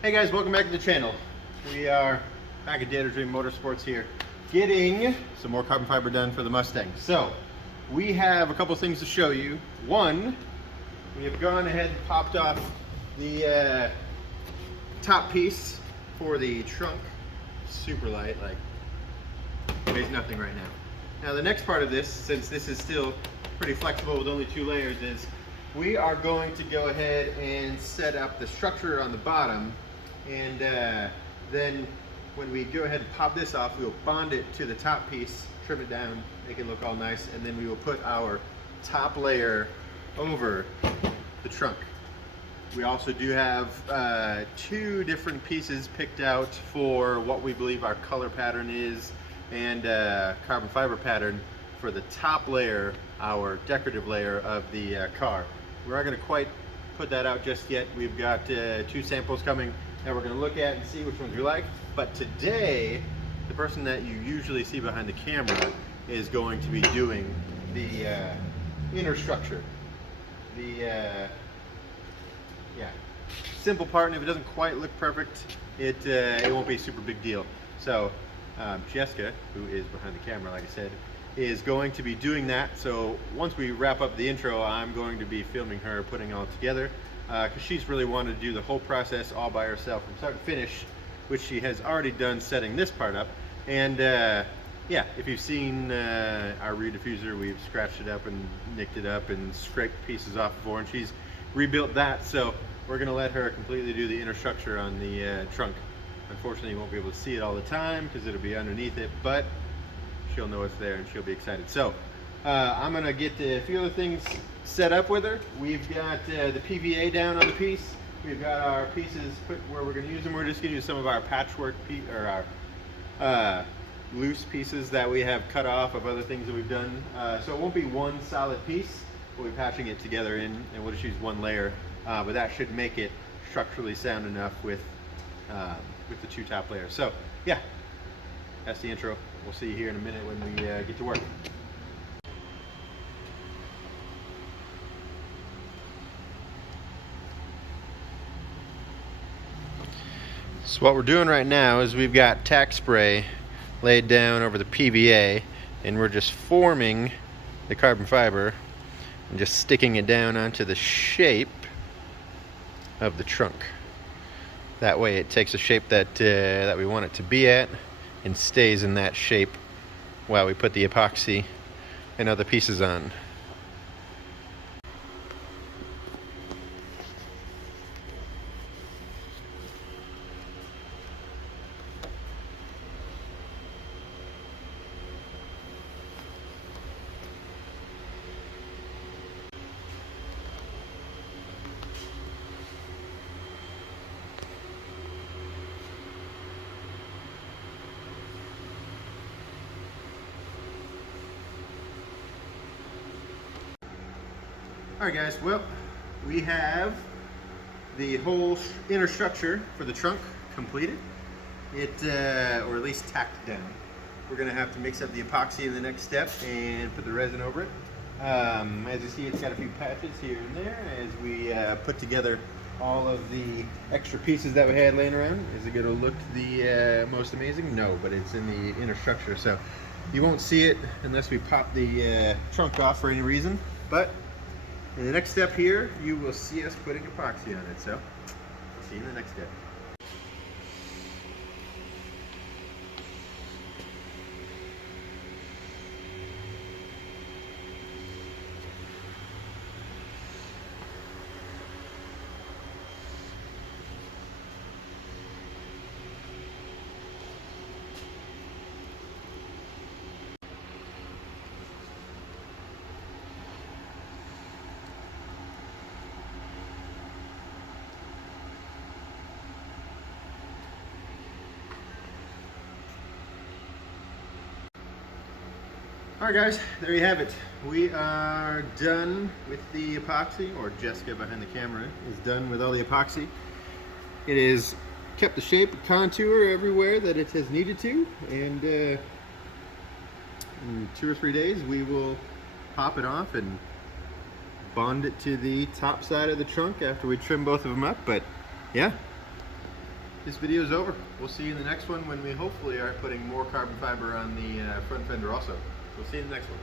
Hey guys, welcome back to the channel. We are back at Data Dream Motorsports here, getting some more carbon fiber done for the Mustang. So, we have a couple things to show you. One, we have gone ahead and popped off the top piece for the trunk. Super light, like weighs nothing right now. Now the next part of this, since this is still pretty flexible with only 2 layers, is we are going to go ahead and set up the structure on the bottom, and then when we go ahead and pop this off, we will bond it to the top piece, trim it down, make it look all nice, and then we will put our top layer over the trunk. We also do have 2 different pieces picked out for what we believe our color pattern is, and carbon fiber pattern for the top layer, our decorative layer of the car. We're not going to quite put that out just yet. We've got 2 samples coming that we're going to look at and see which ones we like. But today, the person that you usually see behind the camera is going to be doing the inner structure. The simple part, and if it doesn't quite look perfect, it won't be a super big deal. So Jessica, who is behind the camera, like I said, is going to be doing that. So once we wrap up the intro, I'm going to be filming her putting it all together, because she's really wanted to do the whole process all by herself from start to finish, which she has already done setting this part up. And yeah, if you've seen our rear diffuser, we've scratched it up and nicked it up and scraped pieces off before, and she's rebuilt that. So we're going to let her completely do the inner structure on the trunk. Unfortunately, you won't be able to see it all the time because it'll be underneath it, but she'll know it's there and she'll be excited. So I'm going to get a few other things set up with her. We've got the PVA down on the piece. We've got our pieces put where we're going to use them. We're just going to use some of our patchwork or our loose pieces that we have cut off of other things that we've done. So it won't be one solid piece. We'll be patching it together in, and we'll just use one layer. But that should make it structurally sound enough with the 2 top layers. So yeah, that's the intro. We'll see you here in a minute when we get to work. So what we're doing right now is we've got tack spray laid down over the PVA, and we're just forming the carbon fiber and just sticking it down onto the shape of the trunk. That way it takes a shape that that we want it to be at and stays in that shape while we put the epoxy and other pieces on. Alright guys, well, we have the whole inner structure for the trunk completed. Or at least tacked down. We're going to have to mix up the epoxy in the next step and put the resin over it. As you see, it's got a few patches here and there as we put together all of the extra pieces that we had laying around. Is it going to look the most amazing? No, but it's in the inner structure, so you won't see it unless we pop the trunk off for any reason. But in the next step here, you will see us putting epoxy on it. So, see you in the next step. Alright guys, there you have it. We are done with the epoxy, or Jessica behind the camera is done with all the epoxy. It has kept the shape and contour everywhere that it has needed to, and in 2 or 3 days we will pop it off and bond it to the top side of the trunk after we trim both of them up. But yeah, this video is over. We'll see you in the next one when we hopefully are putting more carbon fiber on the front fender also. So we'll see you in the next one.